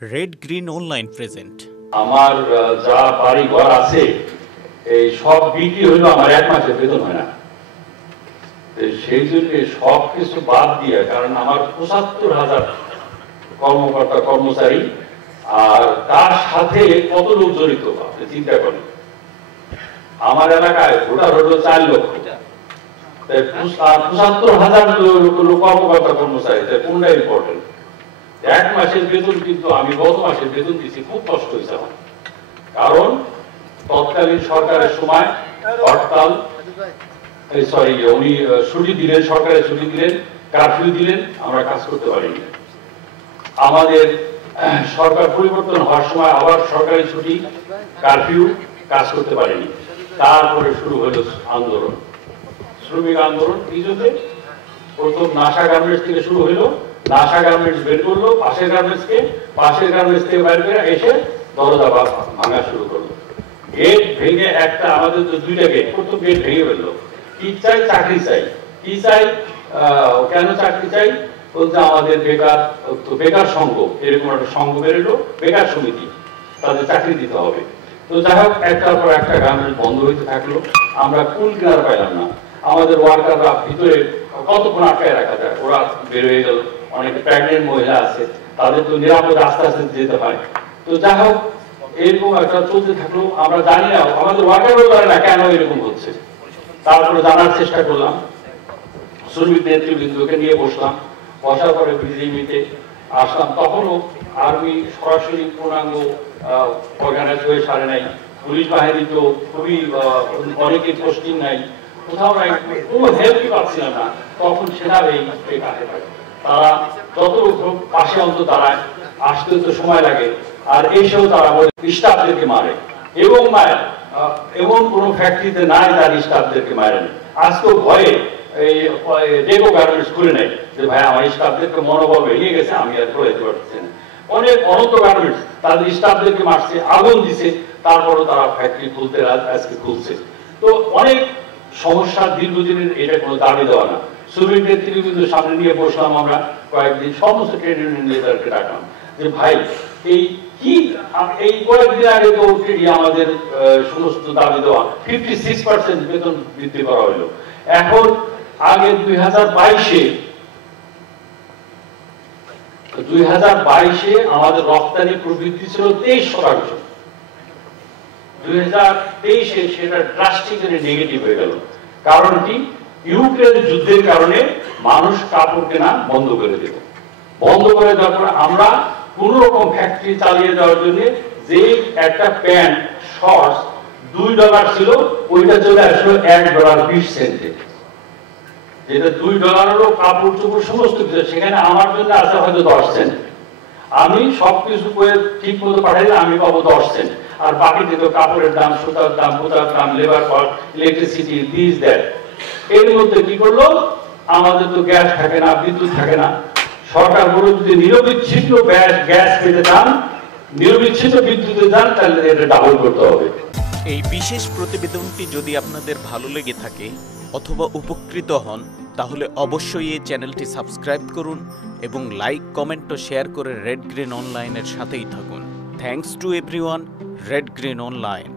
Red green online present. আমার যা বাড়ি ঘর আছে এই সব বিক্রি হইলো আমার এক মাসের বেতন হয় না। সেই জন্য সব কিছু বাদ দিয়ে, কারণ আমার ৭৫,০০০ কর্মকর্তা কর্মচারী, আর তার সাথে কত লোক জড়িত আপনি চিন্তা করেন। আমার এলাকায় ভোটার হলো ৪ লক্ষ, ৭৫,০০০ কর্মকর্তা কর্মচারী, কোনটা ইম্পর্টেন্ট? এক মাসের বেতন কিন্তু আমি গত মাসের বেতন দিচ্ছি, খুব কষ্ট হয়েছে আমার। কারণ তৎকালীন সরকারের সময় হরতাল, উনি ছুটি দিলেন, সরকারের ছুটি দিলেন, কারফিউ দিলেন, আমরা কাজ করতে পারিনি। আমাদের সরকার পরিবর্তন হওয়ার সময় আবার সরকারি ছুটি, কারফিউ, কাজ করতে পারিনি। তারপরে শুরু হলো আন্দোলন, শ্রমিক আন্দোলন। এই জন্য প্রথম নাসা গার্মেন্টস থেকে শুরু হলো, নাসা গার্মেন্টস বের করলো পাশের গার্মেন্টসকে, পাশের গার্মেন্টস থেকে বাইর করে এসে দরজা ভাঙা শুরু করলো। গেট ভেঙে একটা, আমাদের তো 2টা গেট, প্রথম গেট ভেঙে ফেললো। কি চাই? চাকরি চাই। কি চাই? কেন চাকরি চাই? বলতে আমাদের বেকার সংঘ, এরকম একটা সংঘ বেরোলো, বেকার সমিতি, তাদের চাকরি দিতে হবে। তো যাই হোক, একটার পর একটা গার্মেন্টস বন্ধ হইতে থাকলো। আমরা কুল কেনার পাইলাম না। আমাদের ওয়ার্কাররা ভিতরে কতক্ষণ আটকায় রাখা যায়, ওরা বের হয়ে গেল। অনেকে প্রেগনেন্ট মহিলা আছে, তাদের তো নিরাপদ আস্তে আস্তে যেতে হয়। তো যাই হোক, এরকম একটা চলতে থাকলো। আমরা জানি না, আমাদের ওয়ার্কারও জানে না কেন এরকম হচ্ছে। তারপরে জানার চেষ্টা করলাম, শ্রমিক নেতৃবৃন্দকে নিয়ে বসলাম, বসার পরে বিজিবিতে আসলাম। তখনও আর্মি সরাসরি পূর্ণাঙ্গ অর্গানাইজ হয়ে সারে নাই, পুলিশ বাহিনী তো খুবই অনেকের পোস্টিং নাই, কোথাও নাই, কোনো হেল্পই পাচ্ছিলাম না। তখন সেনাবাহিনী তারা যত পাশে অন্ত দাঁড়ায়, আসতে তো সময় লাগে, আর এসেও তারা বলে স্টাফদেরকে মারে, এবং এমন কোনো ফ্যাক্টরিতে নাই তার স্টাফদেরকে মারেন। আজকেও ভয়ে এই ডেকো গার্মেন্টস খুলে নেয় যে ভাই আমার স্টাফদেরকে মনোবল ভেঙে গেছে, আমি আর পড়াইতে পারছি না। অনেক অনন্ত গার্মেন্টস তাদের স্টাফদেরকে মারছে, আগুন দিছে, তারপরও তারা ফ্যাক্টরি খুলতে আজকে খুলছে। তো অনেক সমস্যা দীর্ঘদিনের, এটা কোনো দাবি দেওয়া না। শ্রমিক নেতৃবৃন্দের সামনে নিয়ে বসলাম আমরা কয়েকদিন, সমস্ত ট্রেড ইউনিয়ন লিডারকে ডাকলাম যে ভাই এই কি, এই কয়েকদিন আগে তো আমাদের সমস্ত দাবি দেওয়া 56% বেতন বৃদ্ধি করা হলো। এখন আগে 2022-এ আমাদের রপ্তানি প্রবৃদ্ধি ছিল 23%। 2023-এ সেটা ড্রাস্টিক্যালি নেগেটিভ হয়ে গেল। কারণ কি? ইউক্রেন যুদ্ধের কারণে মানুষ কাপড় কেনা বন্ধ করে দিল। বন্ধ করে দেওয়ার পর আমরা কোন রকম ফ্যাক্টরি চালিয়ে দেওয়ার জন্য যে একটা প্যান্ট শর্টস $2 ছিল, ওইটা চলে আসলো $1.20। যেটা $2 কাপড় চোপড় সমস্ত কিছু, সেখানে আমার জন্য আছে হয়তো 10 সেন্ট। আমি সবকিছু করে ঠিক মতো পাঠাইলে আমি পাবো 10 সেন্ট, আর বাকি যেত কাপড়ের দাম, সুতার দাম, পোতার দাম, labour cost, electricity, this that. এর মধ্যে কি করলো, আমাদের তো গ্যাস থাকে না, বিদ্যুৎ থাকে না। সরকার বলে যদি নিরবিচ্ছিন্ন গ্যাস পেতে চান, নিরবিচ্ছিন্ন বিদ্যুতে যান, তাহলে এটা ডাবল করতে হবে। এই বিশেষ প্রতিবেদনটি যদি আপনাদের ভালো লেগে থাকে অথবা উপকৃত হন, তাহলে অবশ্যই এই চ্যানেলটি সাবস্ক্রাইব করুন এবং লাইক, কমেন্ট ও শেয়ার করে রেড গ্রিন অনলাইনের সাথেই থাকুন। Thanks to everyone. Red green online.